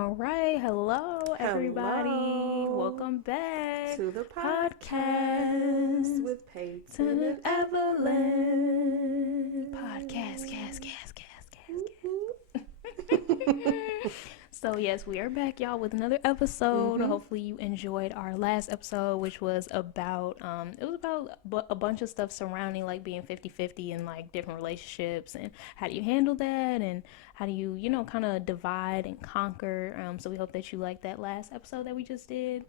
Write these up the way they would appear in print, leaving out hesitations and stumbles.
All right, hello everybody. Hello Welcome back to the podcast with Paiton to and Evelyn. Evelyn. Podcast, cast. Mhm. So yes, we are back, y'all, with another episode. Mhm. Hopefully, you enjoyed our last episode, which was about a bunch of stuff surrounding like being 50-50 and like different relationships and how do you handle that and how do you kind of divide and conquer. So we hope that you liked that last episode that we just did.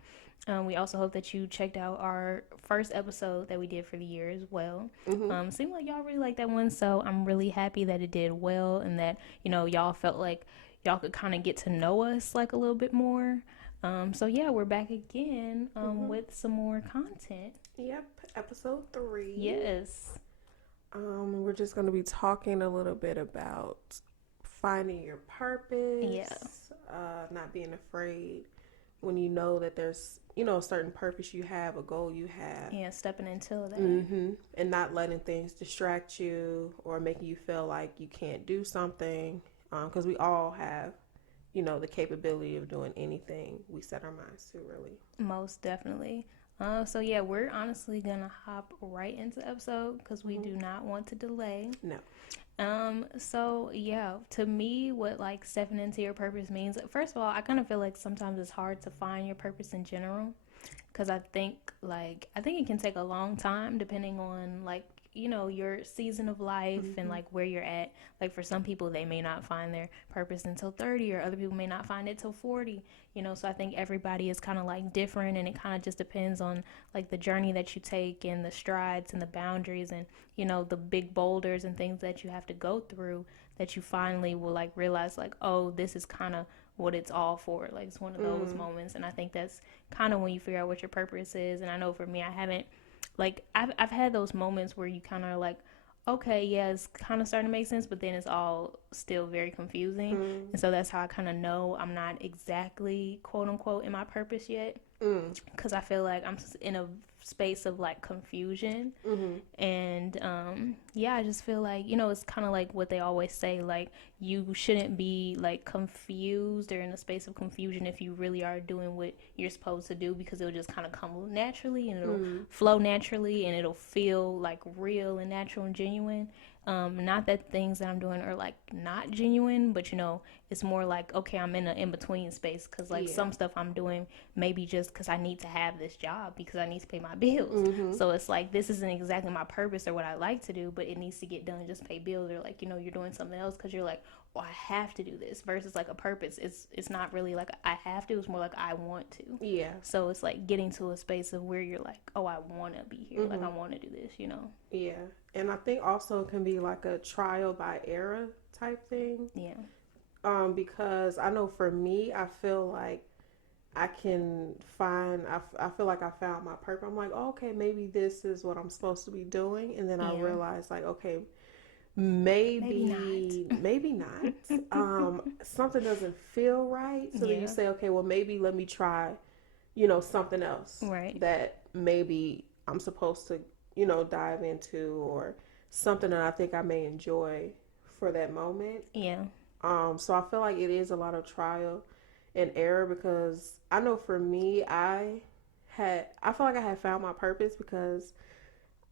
We also hope that you checked out our first episode that we did for the year as well. Mhm. Seemed like y'all really liked that one, so I'm really happy that it did well and that y'all felt like y'all could kind of get to know us like a little bit more. So yeah, we're back again Mhm. with some more content. Yep. Episode 3. Yes. We're just going to be talking a little bit about finding your Yeah. purpose, not being afraid when you know that there's a certain purpose you have, a goal you have. Yeah, stepping into that. And not letting things distract you or making you feel like you can't do something, because we all have the capability of doing anything we set our minds to, really. Most definitely. So yeah, we're honestly gonna hop right into the episode because we do not want to delay. No. So yeah, to me, what like stepping into your purpose means, first of all, I kind of feel like sometimes it's hard to find your purpose in general. Because I think it can take a long time depending on like your season of life and like where you're at. Like for some people they may not find their purpose until 30, or other people may not find it till 40. So I think everybody is kind of like different, and it kind of just depends on like the journey that you take and the strides and the boundaries and the big boulders and things that you have to go through, that you finally will like realize like, oh, this is kind of what it's all for. Like it's one of those moments, and I think that's kind of when you figure out what your purpose is. And I know for me, I haven't, like I've had those moments where you kind of like, okay, yeah, it's kind of starting to make sense, but then it's all still very confusing. And so that's how I kind of know I'm not exactly quote unquote in my purpose yet, because I feel like I'm in a space of like confusion. And yeah, I just feel like it's kind of like what they always say, like you shouldn't be like confused or in a space of confusion if you really are doing what you're supposed to do, because it'll just kind of come naturally and it'll flow naturally and it'll feel like real and natural and genuine. Not that things that I'm doing are like not genuine, but it's more like, okay, I'm in an in-between space, because like some stuff I'm doing maybe just because I need to have this job because I need to pay my bills. So it's like this isn't exactly my purpose or what I like to do, but it needs to get done just to pay bills, or like you're doing something else because you're like, oh, I have to do this, versus like a purpose. It's not really like I have to, it's more like I want to. Yeah. So it's like getting to a space of where you're like, oh, I want to be here, like I want to do this. Yeah. And I think also it can be like a trial by error type thing. Yeah. Because I know for me, I feel like I feel like I found my purpose. I'm like, oh, okay, maybe this is what I'm supposed to be doing. And then I realize like, okay, maybe not. Something doesn't feel right. So then you say, okay, well, maybe let me try, something else. Right. That maybe I'm supposed to, dive into, or something that I think I may enjoy for that moment. Yeah. So I feel like it is a lot of trial and error, because I know for me, I feel like I had found my purpose because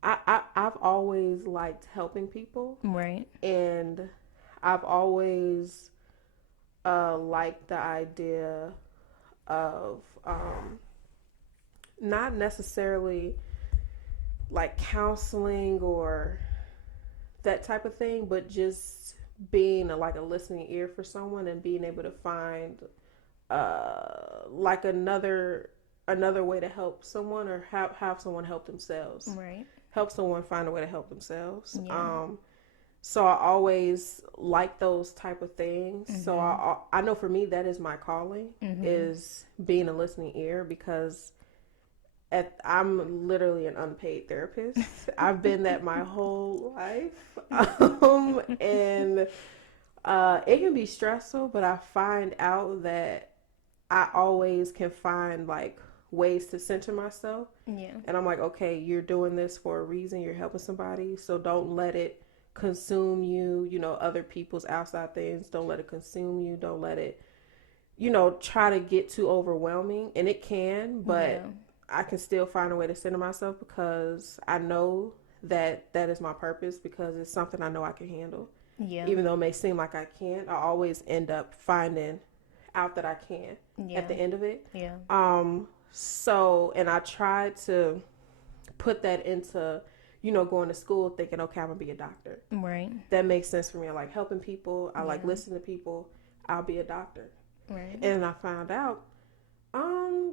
I've always liked helping people. Right. And I've always liked the idea of not necessarily like counseling or that type of thing, but just being like a listening ear for someone and being able to find like another way to help someone, or have someone help themselves. Right. Help someone find a way to help themselves. Yeah. So I always like those type of things. So I know for me that is my calling, is being a listening ear, because I'm literally an unpaid therapist. I've been that my whole life. And it can be stressful, but I find out that I always can find like ways to center myself. Yeah. And I'm like, okay, you're doing this for a reason. You're helping somebody. So don't let it consume you, other people's outside things. Don't let it consume you. Don't let it, try to get too overwhelming, and it can, Yeah. but I can still find a way to center myself because I know that that is my purpose because it's something I know I can handle. Yeah. Even though it may seem like I can't, I always end up finding out that I can at Yeah. the end of it. Yeah. So, and I try to put that into, going to school thinking, okay, I'm gonna be a doctor. Right. That makes sense for me. I like helping people. I like Yeah. listening to people. I'll be a doctor. Right. And I found out,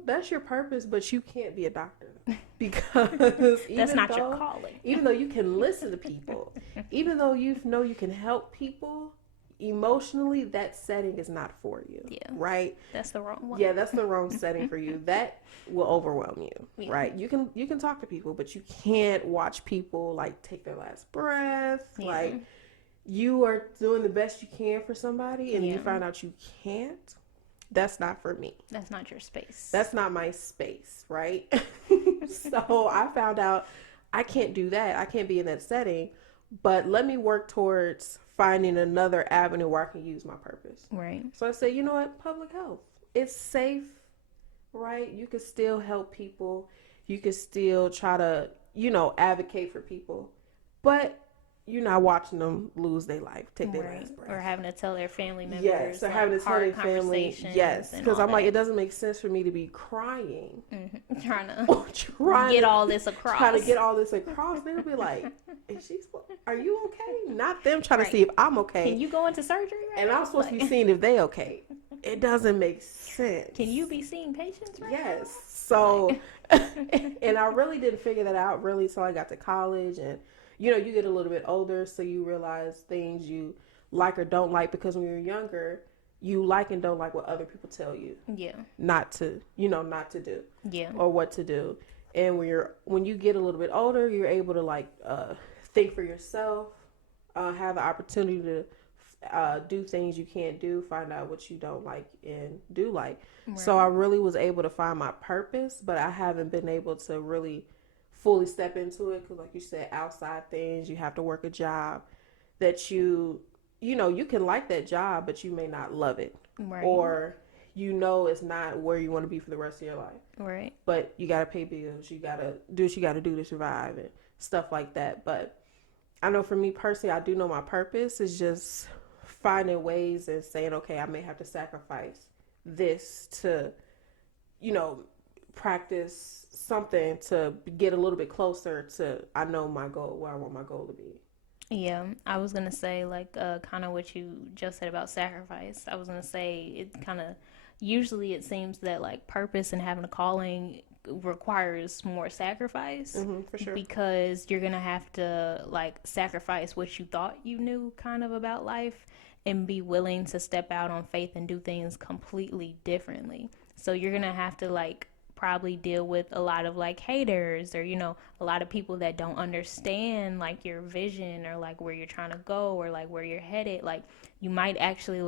that's your purpose, but you can't be a doctor because That's not your calling. even though you can listen to people, even though you know you can help people emotionally, that setting is not for you. Yeah. Right? That's the wrong one. Yeah, that's the wrong setting for you. That will overwhelm you. Yeah. Right? You can talk to people, but you can't watch people like take their last breath. Yeah. Like you are doing the best you can for somebody and you find out you can't. That's not for me. That's not your space. That's not my space, right? So I found out I can't do that. I can't be in that setting, but let me work towards finding another avenue where I can use my purpose. Right. So I say, you know what? Public health. It's safe, right? You can still help people. You can still try to, advocate for people, but you're not watching them lose their life, take their last breath. Or having to tell their family members. Yes, or having to tell their family. Yes, because I'm like, it doesn't make sense for me to be crying. Mm-hmm. Trying to get all this across. Trying to get all this across. They'll be like, are you okay? Not them trying to see if I'm okay. Can you go into surgery right And now? I'm supposed to be seeing if they okay. It doesn't make sense. Can you be seeing patients right now? Yes. So, and I really didn't figure that out really till I got to college. And, you get a little bit older, so you realize things you like or don't like, because when you're younger, you like and don't like what other people tell you. Yeah. Not to do. Yeah. Or what to do. And when you get a little bit older, you're able to think for yourself, have the opportunity to do things you can't do, find out what you don't like and do like. Right. So I really was able to find my purpose, but I haven't been able to really fully step into it because, like you said, outside things, you have to work a job that you can like that job, but you may not love it. Right. Or it's not where you want to be for the rest of your life. Right. But you got to pay bills. You got to do what you got to do to survive and stuff like that. But I know for me personally, I do know my purpose is just finding ways and saying, okay, I may have to sacrifice this to, practice something to get a little bit closer to, I know my goal, where I want my goal to be. Yeah, I was going to say, kind of what you just said about sacrifice. I was going to say it kind of, usually it seems that, purpose and having a calling requires more sacrifice. Mm-hmm, for sure. Because you're going to have to, sacrifice what you thought you knew kind of about life and be willing to step out on faith and do things completely differently. So you're going to have to, probably deal with a lot of haters or a lot of people that don't understand your vision or where you're trying to go or where you're headed. You might actually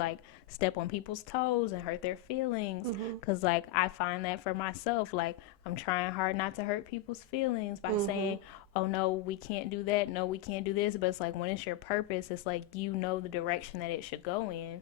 step on people's toes and hurt their feelings, because I find that for myself, I'm trying hard not to hurt people's feelings by saying, oh no, we can't do that, no, we can't do this. But it's when it's your purpose, it's the direction that it should go in,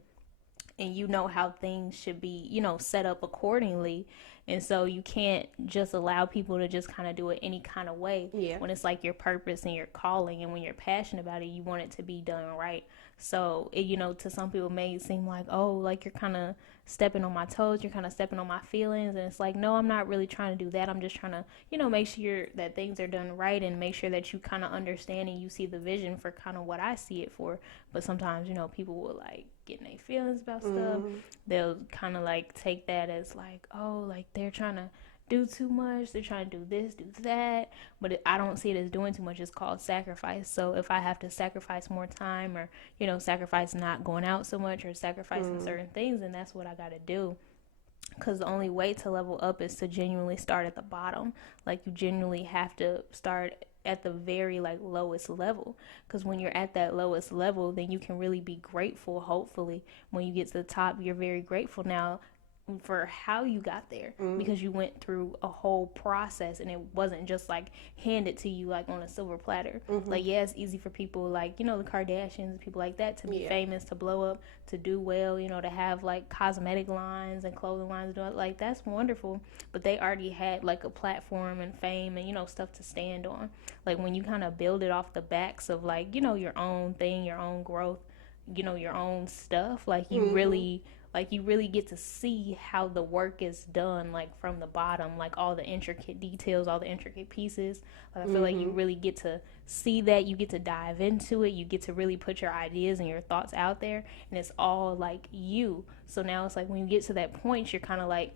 and how things should be set up accordingly. And so you can't just allow people to just kind of do it any kind of way. Yeah. When it's your purpose and your calling, and when you're passionate about it, you want it to be done right. So, to some people it may seem you're kind of stepping on my toes, you're kind of stepping on my feelings. And it's no, I'm not really trying to do that. I'm just trying to, make sure that things are done right and make sure that you kind of understand and you see the vision for kind of what I see it for. But sometimes, people will get in their feelings about stuff. They'll kind of take that as they're trying to do too much, they're trying to do this, do that, but I don't see it as doing too much. It's called sacrifice. So if I have to sacrifice more time or sacrifice not going out so much or sacrificing certain things, then that's what I got to do. Because the only way to level up is to genuinely start at the bottom. You genuinely have to start at the very lowest level, because when you're at that lowest level, then you can really be grateful. Hopefully when you get to the top, you're very grateful. Now for how you got there, Mm-hmm. because you went through a whole process and it wasn't just like handed to you like on a silver platter. Mm-hmm. Like, yeah, it's easy for people like, you know, the Kardashians, people like that, to be Yeah. famous, to blow up, to do well, you know, to have like cosmetic lines and clothing lines, like that's wonderful. But they already had like a platform and fame and, you know, stuff to stand on. Like when you kind of build it off the backs of like, you know, your own thing, your own growth, you know, your own stuff, Mm-hmm. like you really get to see how the work is done, like from the bottom, like all the intricate details, all the intricate pieces. Like I feel like you Mm-hmm. really get to see that, you get to dive into it, you get to really put your ideas and your thoughts out there, and it's all like you. So now it's like when you get to that point, you're kind of like,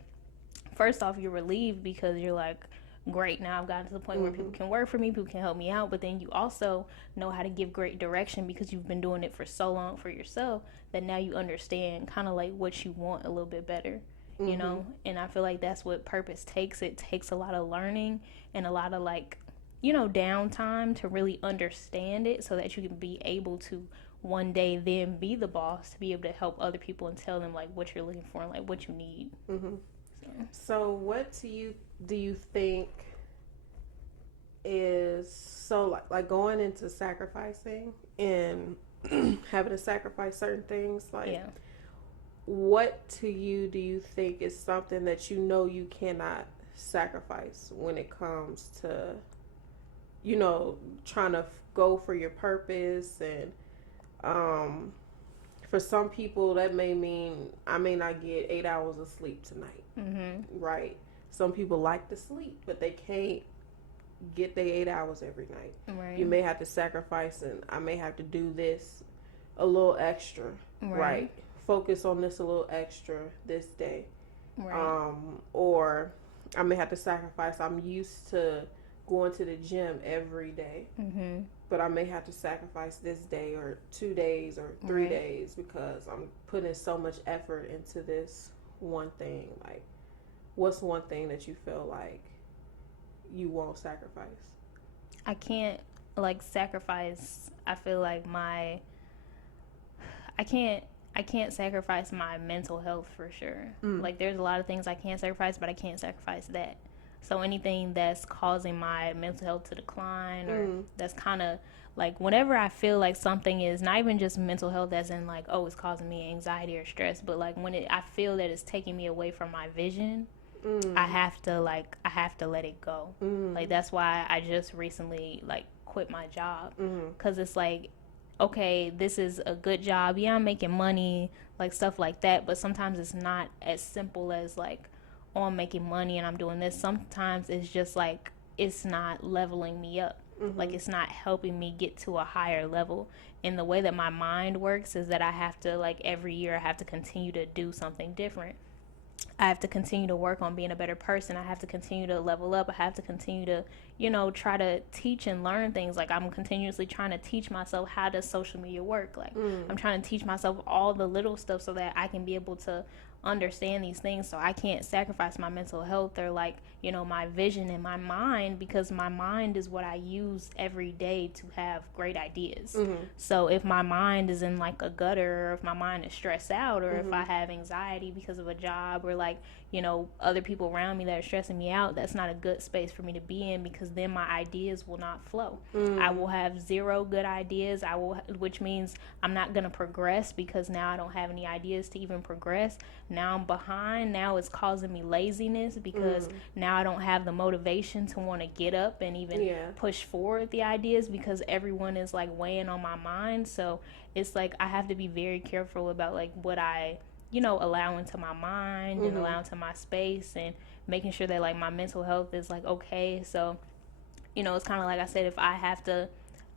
first off, you're relieved because you're like, great, now I've gotten to the point where Mm-hmm. people can work for me, people can help me out. But then you also know how to give great direction because you've been doing it for so long for yourself, that now you understand kind of like what you want a little bit better, you Mm-hmm. know. And I feel like that's what purpose takes. It takes a lot of learning and a lot of like, you know, downtime to really understand it, so that you can be able to one day then be the boss, to be able to help other people and tell them like what you're looking for and like what you need. Mm-hmm. So So what do you think is so like going into sacrificing and having to sacrifice certain things, like yeah. what to you do you think is something that you know you cannot sacrifice when it comes to, you know, trying to go for your purpose? And um for some people that may mean I may not get 8 hours of sleep tonight, Mhm. right? Some people like to sleep but they can't get their 8 hours every night. You Right. may have to sacrifice, and I may have to do this a little extra, Right. right? Focus on this a little extra this day. Right. Or I may have to sacrifice. I'm used to going to the gym every day, Mhm. but I may have to sacrifice this day or 2 days or three Right. days because I'm putting so much effort into this one thing. Like, what's one thing that you feel like you won't sacrifice? I can't like sacrifice. I feel like I can't I can't sacrifice my mental health for sure. Mm. Like there's a lot of things I can't sacrifice, but I can't sacrifice that. So anything that's causing my mental health to decline, or Mm. that's kind of like whenever I feel like something is not even just mental health as in like, oh, it's causing me anxiety or stress, but like when I feel that it's taking me away from my vision, Mm. I have to let it go. Like Mm. that's why I just recently like quit my job, Mm. cuz it's like, okay, this is a good job. Yeah, I'm making money, like stuff like that, but sometimes it's not as simple as like, oh, I'm making money and I'm doing this. Sometimes it's just like it's not leveling me up. Like Mm-hmm. it's not helping me get to a higher level. And the way that my mind works is that I have to like every year I have to continue to do something different. I have to continue to work on being a better person. I have to continue to level up. I have to continue to, you know, try to teach and learn things. Like I'm continuously trying to teach myself how does social media work. Like Mm. I'm trying to teach myself all the little stuff so that I can be able to understand these things. So I can't sacrifice my mental health or like, you know, my vision and my mind, because my mind is what I use every day to have great ideas. Mm-hmm. So if my mind is in like a gutter, or if my mind is stressed out, or if Mm-hmm. I have anxiety because of a job, or like, you know, other people around me that are stressing me out, that's not a good space for me to be in, because then my ideas will not flow. I Mm. will have zero good ideas. Which means I'm not going to progress, because now I don't have any ideas to even progress. Now I'm behind. Now it's causing me laziness, because Mm. now I don't have the motivation to want to get up and even Yeah. push forward the ideas, because everyone is like weighing on my mind. So it's like I have to be very careful about like what I, you know, allow into my mind and Mm-hmm. allow into my space, and making sure that like my mental health is like okay. So, you know, it's kind of like I said, if I have to,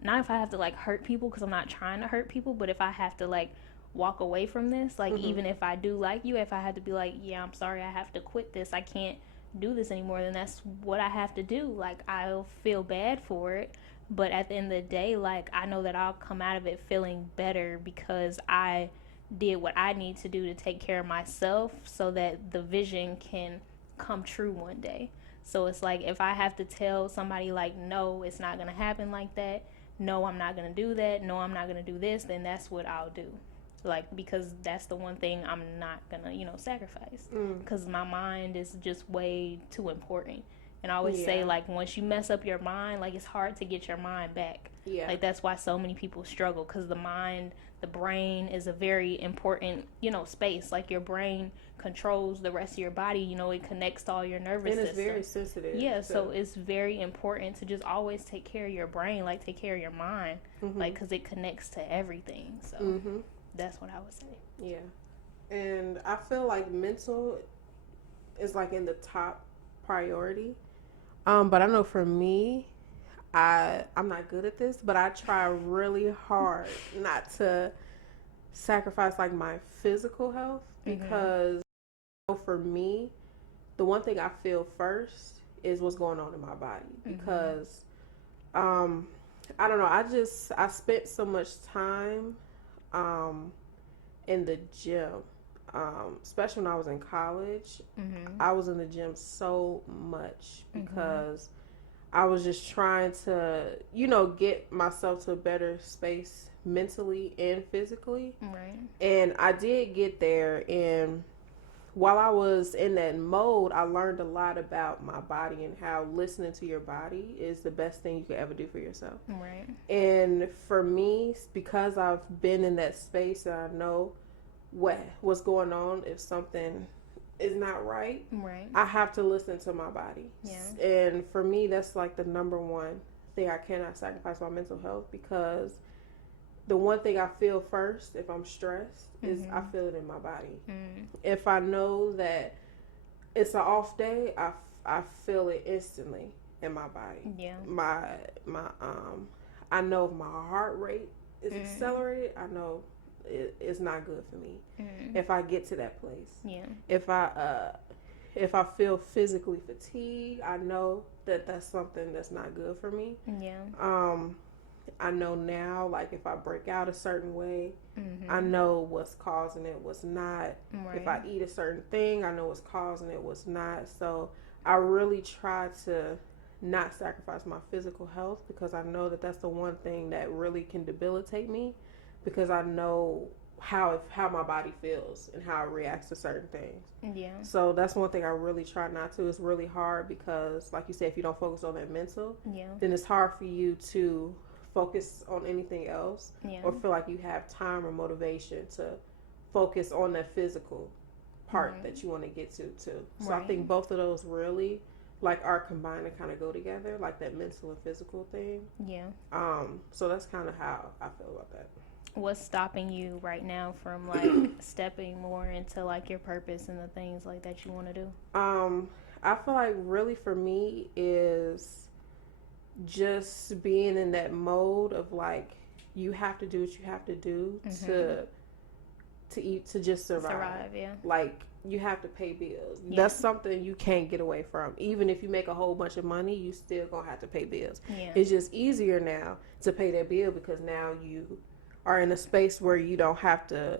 not if I have to like hurt people, because I'm not trying to hurt people, but if I have to like walk away from this, like Mm-hmm. even if I do like you, if I had to be like, yeah, I'm sorry, I have to quit this, I can't do this anymore, then that's what I have to do. Like I'll feel bad for it, but at the end of the day, like I know that I'll come out of it feeling better, because I did what I need to do to take care of myself, so that the vision can come true one day. So it's like if I have to tell somebody like, no, it's not gonna happen like that. No, I'm not gonna do that. No, I'm not gonna do this. Then that's what I'll do. like, because that's the one thing I'm not gonna, sacrifice, because my mind is just way too important. And I always say, like, once you mess up your mind, like, it's hard to get your mind back. Yeah. Like, that's why so many people struggle, because the brain is a very important, space. Like, your brain controls the rest of your body. It connects to all your nervous system. And it's very sensitive. Yeah, so it's very important to just always take care of your brain, like, take care of your mind, like, because it connects to everything. So that's what I would say. Yeah. And I feel like mental is, like, in the top priority. But I know for me, I'm not good at this, but I try really hard not to sacrifice, like, my physical health, because for me, the one thing I feel first is what's going on in my body, because I don't know, I spent so much time in the gym, especially when I was in college. I was in the gym so much because I was just trying to, get myself to a better space mentally and physically. Right. And I did get there, and while I was in that mode, I learned a lot about my body and how listening to your body is the best thing you could ever do for yourself. Right. And for me, because I've been in that space and I know what's going on if something is not right, I have to listen to my body. Yeah. And for me, that's like the number one thing. I cannot sacrifice my mental health, because the one thing I feel first if I'm stressed is I feel it in my body. If I know that it's an off day, I feel it instantly in my body. Yeah. My I know if my heart rate is accelerated, I know it's not good for me. If I get to that place. Yeah. If I feel physically fatigued, I know that that's something that's not good for me. Yeah. I know now, like, if I break out a certain way, I know what's causing it, what's not. Right. If I eat a certain thing, I know what's causing it, what's not. So I really try to not sacrifice my physical health, because I know that that's the one thing that really can debilitate me, because I know how my body feels and how it reacts to certain things. Yeah. So that's one thing I really try not to. It's really hard because, like you said, if you don't focus on that mental, then it's hard for you to focus on anything else, or feel like you have time or motivation to focus on that physical part that you want to get to too. So I think both of those really, like, are combined and kind of go together, like that mental and physical thing. Yeah. So that's kind of how I feel about that. What's stopping you right now from, like, stepping more into, like, your purpose and the things like that you want to do? I feel like really for me is just being in that mode of, like, you have to do what you have to do to eat, to just survive. Yeah. Like, you have to pay bills. Yeah. That's something you can't get away from. Even if you make a whole bunch of money, you still gonna have to pay bills. Yeah. It's just easier now to pay that bill, because now you are in a space where you don't have to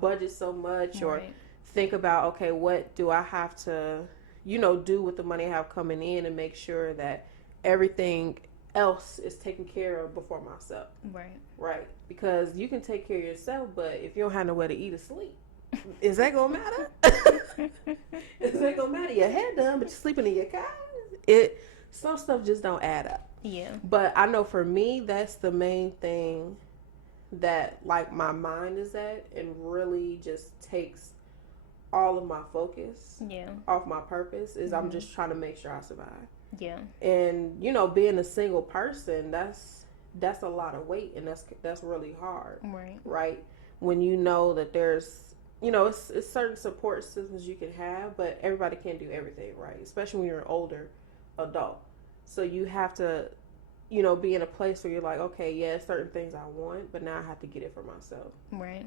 budget so much, or think about, okay, what do I have to do with the money I have coming in, and make sure that everything else is taken care of before myself. Right. Because you can take care of yourself, but if you don't have nowhere to eat or sleep, is that gonna matter? Is that gonna matter? Your head done, but you're sleeping in your car. Some stuff just don't add up. Yeah. But I know for me, that's the main thing that, like, my mind is at, and really just takes all of my focus off my purpose, is I'm just trying to make sure I survive. Yeah. And being a single person, that's a lot of weight, and that's really hard. Right. When you know that there's it's certain support systems you can have, but everybody can't do everything, right? Especially when you're an older adult. So you have to be in a place where you're like, okay, yeah, certain things I want, but now I have to get it for myself. Right.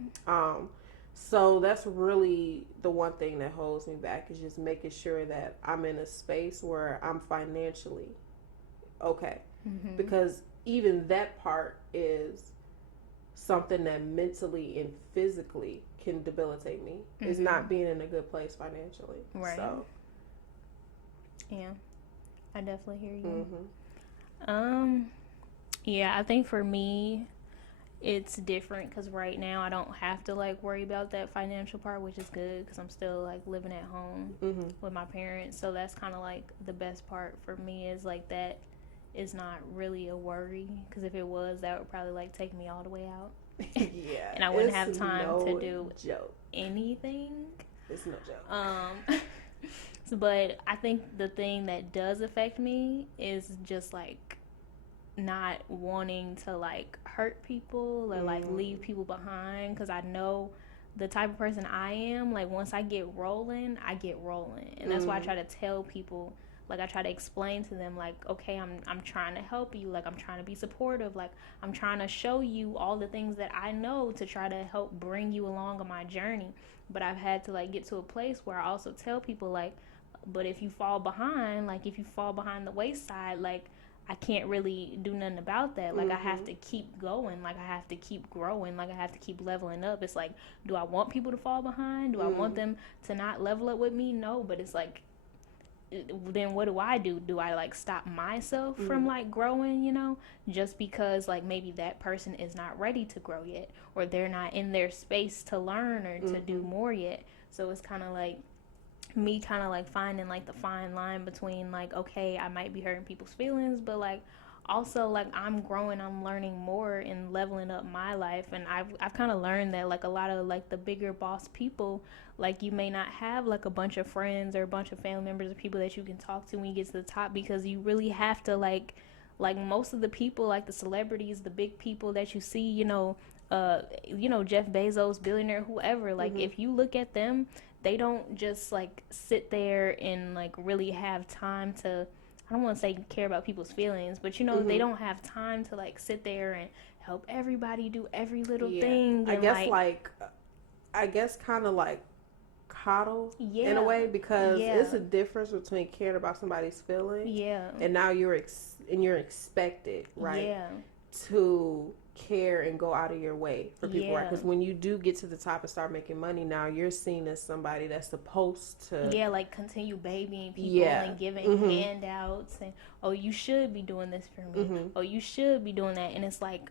So that's really the one thing that holds me back, is just making sure that I'm in a space where I'm financially okay. Because even that part is something that mentally and physically can debilitate me, is not being in a good place financially. Right. So. Yeah, I definitely hear you. Yeah, I think for me, It's different because right now I don't have to like worry about that financial part, which is good because I'm still like living at home with my parents. So that's kind of like the best part for me is like that is not really a worry because if it was, that would probably like take me all the way out. Yeah, And I wouldn't have time no to do joke. anything. It's no joke. But I think the thing that does affect me is just like not wanting to like hurt people or like leave people behind because I know the type of person I am. Like once I get rolling, and that's why I try to tell people. Like I try to explain to them, like, okay, I'm trying to help you. Like I'm trying to be supportive. Like I'm trying to show you all the things that I know to try to help bring you along on my journey. But I've had to like get to a place where I also tell people like, but if you fall behind, like if you fall behind the wayside, like I can't really do nothing about that. Like I have to keep going. Like I have to keep growing. Like I have to keep leveling up. It's like, do I want people to fall behind? Do I want them to not level up with me? No, but it's like, then what do? Do I like stop myself from like growing, you know, just because like maybe that person is not ready to grow yet or they're not in their space to learn or to do more yet. So it's kind of like me kind of like finding like the fine line between like, okay, I might be hurting people's feelings, but like also like I'm growing, I'm learning more and leveling up my life. And I've kind of learned that like a lot of like the bigger boss people, like you may not have like a bunch of friends or a bunch of family members or people that you can talk to when you get to the top, because you really have to like most of the people, like the celebrities, the big people that you see, Jeff Bezos, billionaire, whoever, like if you look at them, they don't just like sit there and like really have time to, I don't want to say care about people's feelings, but they don't have time to like sit there and help everybody do every little thing. I guess kind of like coddle in a way, because it's a difference between caring about somebody's feelings and now you're expected, right, to care and go out of your way for people, right? Because when you do get to the top and start making money, now you're seen as somebody that's supposed to like continue babying people and giving handouts and, oh, you should be doing this for me, oh, you should be doing that. And it's like,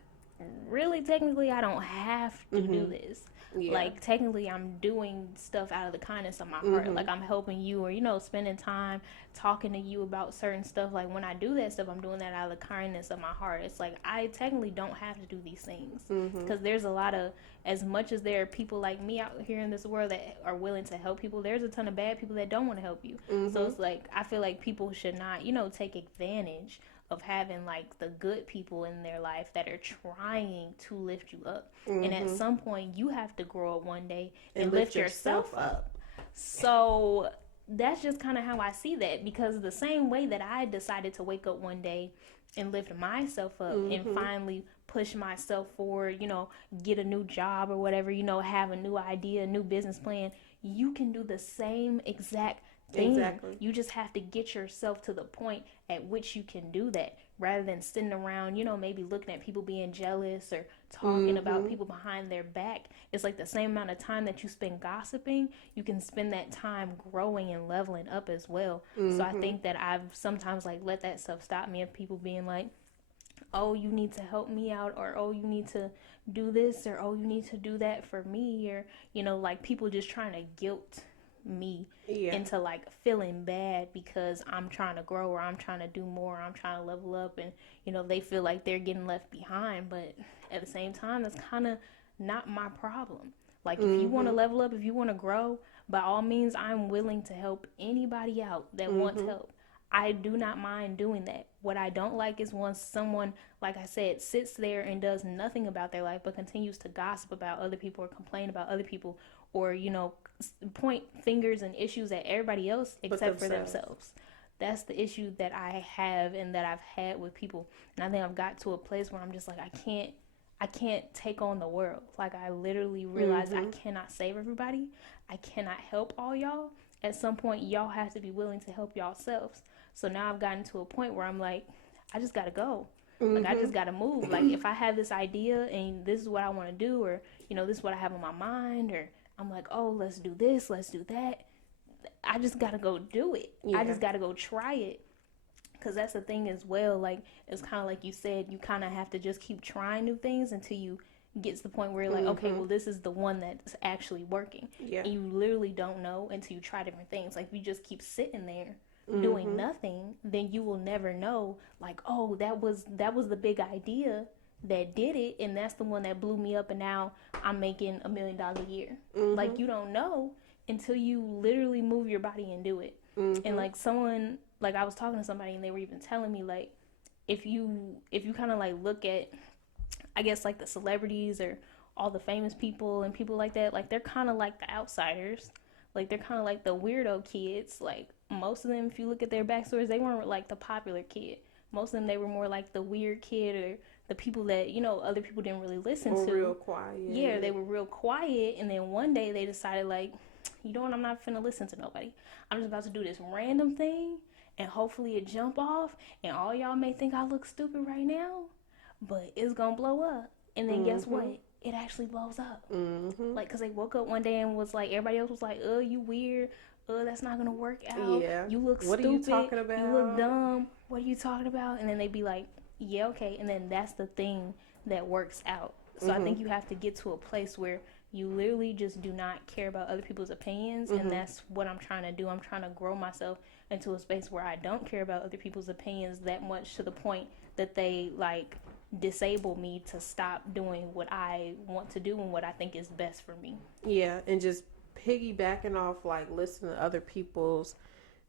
really, technically I don't have to do this. Like technically I'm doing stuff out of the kindness of my heart. Like I'm helping you, or spending time talking to you about certain stuff. Like when I do that stuff, I'm doing that out of the kindness of my heart. It's like I technically don't have to do these things, because there's a lot of, as much as there are people like me out here in this world that are willing to help people, there's a ton of bad people that don't want to help you. So it's like I feel like people should not take advantage of having like the good people in their life that are trying to lift you up. And at some point you have to grow up one day and lift yourself up. So that's just kind of how I see that, because the same way that I decided to wake up one day and lift myself up and finally push myself forward, get a new job or whatever, have a new idea, a new business plan, you can do the same exact thing. Exactly. You just have to get yourself to the point at which you can do that, rather than sitting around, maybe looking at people being jealous or talking about people behind their back. It's like the same amount of time that you spend gossiping, you can spend that time growing and leveling up as well. So I think that I've sometimes like let that stuff stop me, of people being like, oh, you need to help me out, or oh, you need to do this, or oh, you need to do that for me, or like people just trying to guilt me into like feeling bad because I'm trying to grow, or I'm trying to do more, or I'm trying to level up, and they feel like they're getting left behind. But at the same time, that's kind of not my problem. Like if you want to level up, if you want to grow, by all means, I'm willing to help anybody out that wants help. I do not mind doing that. What I don't like is once someone, like I said, sits there and does nothing about their life but continues to gossip about other people or complain about other people, or point fingers and issues at everybody else except for themselves. That's the issue that I have and that I've had with people. And I think I've got to a place where I'm just like, I can't take on the world. Like I literally realized I cannot save everybody. I cannot help all y'all. At some point, y'all have to be willing to help yourselves. So now I've gotten to a point where I'm like, I just gotta go. Like I just gotta move. Like if I have this idea and this is what I want to do, or this is what I have on my mind, or I'm like, oh, let's do this, let's do that, I just gotta go do it. I just gotta go try it. Because that's the thing as well. Like it's kind of like you said, you kind of have to just keep trying new things until you gets to the point where you're like, okay, well, this is the one that's actually working. Yeah. And you literally don't know until you try different things. Like, if you just keep sitting there doing nothing, then you will never know, like, oh, that was the big idea that did it, and that's the one that blew me up, and now I'm making $1 million a year. Like, you don't know until you literally move your body and do it. And like someone, like I was talking to somebody, and they were even telling me, like, if you kind of like look at, I guess, like the celebrities or all the famous people and people like that, like they're kind of like the outsiders. Like, they're kind of like the weirdo kids. Like, most of them, if you look at their backstories, they weren't like the popular kid. Most of them, they were more like the weird kid, or the people that, other people didn't really listen to. Real quiet. Yeah, they were real quiet. And then one day they decided, like, you know what, I'm not finna listen to nobody. I'm just about to do this random thing, and hopefully it jump off. And all y'all may think I look stupid right now, but it's gonna blow up. And then guess what? It actually blows up. Like, because they woke up one day and was like, everybody else was like, you weird. That's not gonna work out. Yeah. You look what stupid. What are you talking about? You look dumb. What are you talking about? And then they'd be like, yeah, okay. And then that's the thing that works out. So I think you have to get to a place where you literally just do not care about other people's opinions. And that's what I'm trying to do. I'm trying to grow myself into a space where I don't care about other people's opinions that much, to the point that they, like, disable me to stop doing what I want to do and what I think is best for me. Yeah, and just piggybacking off, like, listening to other people's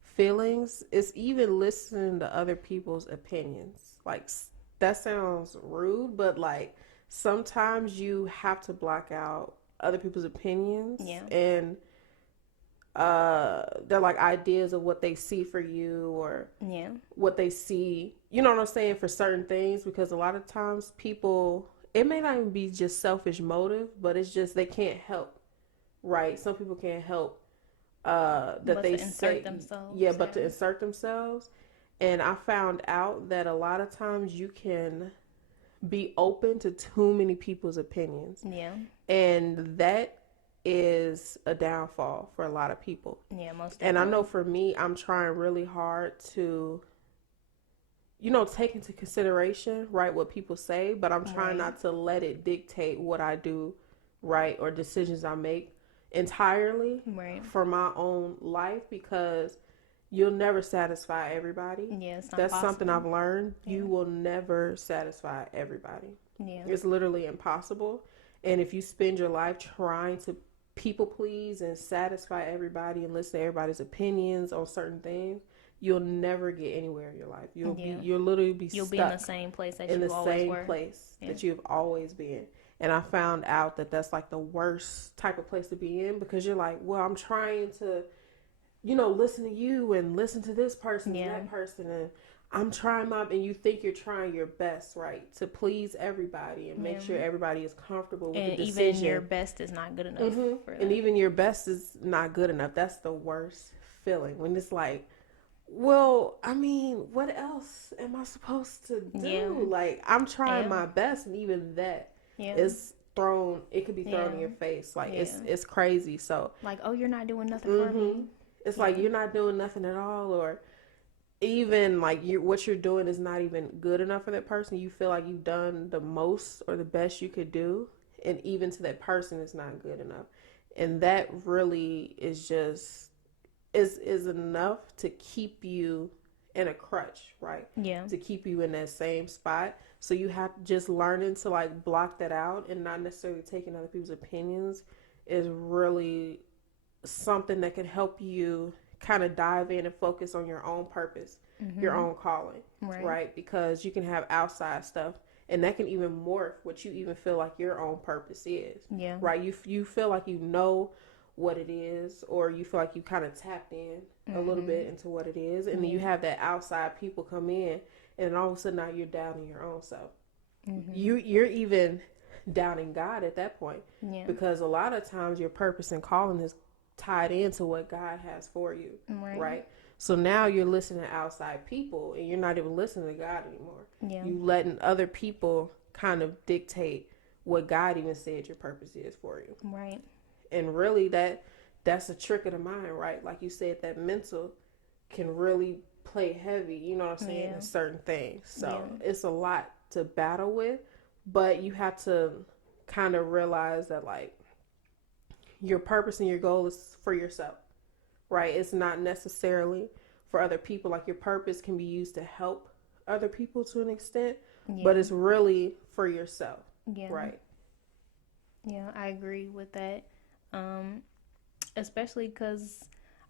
feelings, it's even listening to other people's opinions. Like, that sounds rude, but like sometimes you have to block out other people's opinions. Yeah. And they're like ideas of what they see for you, or what they see, you know what I'm saying, for certain things. Because a lot of times people, it may not even be just selfish motive, but it's just they can't help, right? Some people can't help that but they to insert say themselves. Yeah, but to insert themselves. And I found out that a lot of times you can be open to too many people's opinions. Yeah. And that is a downfall for a lot of people. Yeah, most definitely. And I know for me, I'm trying really hard to, take into consideration, right, what people say, but I'm trying not to let it dictate what I do, right, or decisions I make entirely for my own life, because you'll never satisfy everybody. Yeah, it's not That's possible. something I've learned. Yeah. You will never satisfy everybody. Yeah. It's literally impossible. And if you spend your life trying to people please and satisfy everybody and listen to everybody's opinions on certain things, you'll never get anywhere in your life. You'll literally be You'll stuck be in the same place that you always were. In the same place that you've always been. And I found out that that's like the worst type of place to be in, because you're like, well, I'm trying to, listen to you and listen to this person and that person, and I'm trying and you think you're trying your best, right, to please everybody and make sure everybody is comfortable with the decision. And even your best is not good enough. For that. And even your best is not good enough. That's the worst feeling, when it's like, well, I mean, what else am I supposed to do? Yeah. Like, I'm trying my best, and even that is thrown. It could be thrown in your face. Like, it's crazy. So, like, oh, you're not doing nothing for me. It's like you're not doing nothing at all, or even like what you're doing is not even good enough for that person. You feel like you've done the most or the best you could do, and even to that person, it's not good enough. And that really is just is enough to keep you in a crutch, right? Yeah. To keep you in that same spot. So you have just learning to like block that out and not necessarily taking other people's opinions is really something that can help you kind of dive in and focus on your own purpose, your own calling, right? Because you can have outside stuff, and that can even morph what you even feel like your own purpose is, right? You feel like you know what it is, or you feel like you kind of tapped in a little bit into what it is, and then you have that outside people come in, and all of a sudden now you're doubting your own self. You're even doubting God at that point, because a lot of times your purpose and calling is tied into what God has for you, right? So now you're listening to outside people, and you're not even listening to God anymore. You letting other people kind of dictate what God even said your purpose is for you, right? And really, that's a trick of the mind, right? Like you said, that mental can really play heavy, you know what I'm saying, in certain things. So it's a lot to battle with, but you have to kind of realize that like your purpose and your goal is for yourself, right? It's not necessarily for other people. Like your purpose can be used to help other people to an extent, but it's really for yourself, right? Yeah, I agree with that. Especially because,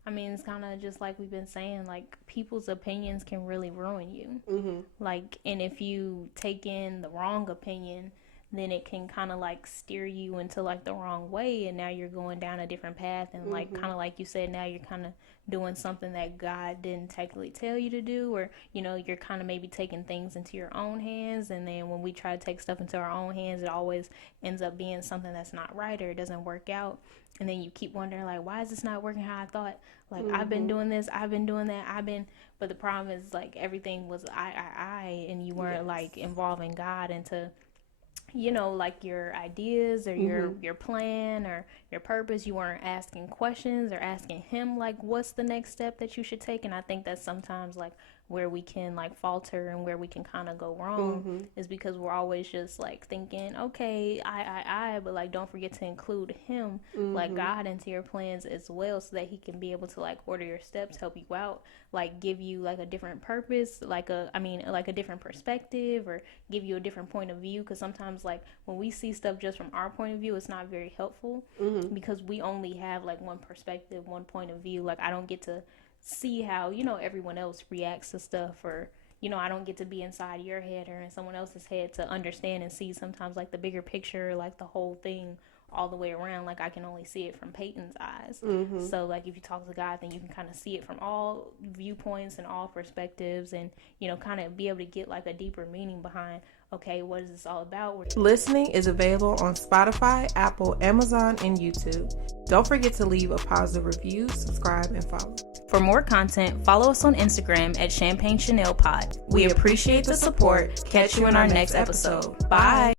I mean, it's kind of just like we've been saying, like people's opinions can really ruin you. Like, and if you take in the wrong opinion, then it can kind of like steer you into like the wrong way, and now you're going down a different path, and like kind of like you said, now you're kind of doing something that God didn't technically tell you to do, or you're kind of maybe taking things into your own hands, and then when we try to take stuff into our own hands, it always ends up being something that's not right, or it doesn't work out, and then you keep wondering like, why is this not working how I thought? Like I've been doing this, I've been doing that, but the problem is like everything was I, and you weren't like involving God into like your ideas or your plan or your purpose. You weren't asking questions or asking him like what's the next step that you should take. And I think that sometimes like where we can like falter and where we can kind of go wrong is because we're always just like thinking, okay, but like don't forget to include him, like God, into your plans as well, so that he can be able to like order your steps, help you out, like give you like a different purpose, like a different perspective, or give you a different point of view. Because sometimes like when we see stuff just from our point of view, it's not very helpful because we only have like one perspective, one point of view. Like I don't get to see how everyone else reacts to stuff, or I don't get to be inside your head or in someone else's head to understand and see sometimes like the bigger picture, like the whole thing all the way around. Like I can only see it from Paiton's eyes. So like if you talk to God, then you can kind of see it from all viewpoints and all perspectives, and kind of be able to get like a deeper meaning behind, okay, what is this all about? Listening is available on Spotify, Apple, Amazon, and YouTube. Don't forget to leave a positive review, subscribe, and follow. For more content, follow us on Instagram at Champagne Chanel Pod. We appreciate the support. Catch you in our next episode. Bye.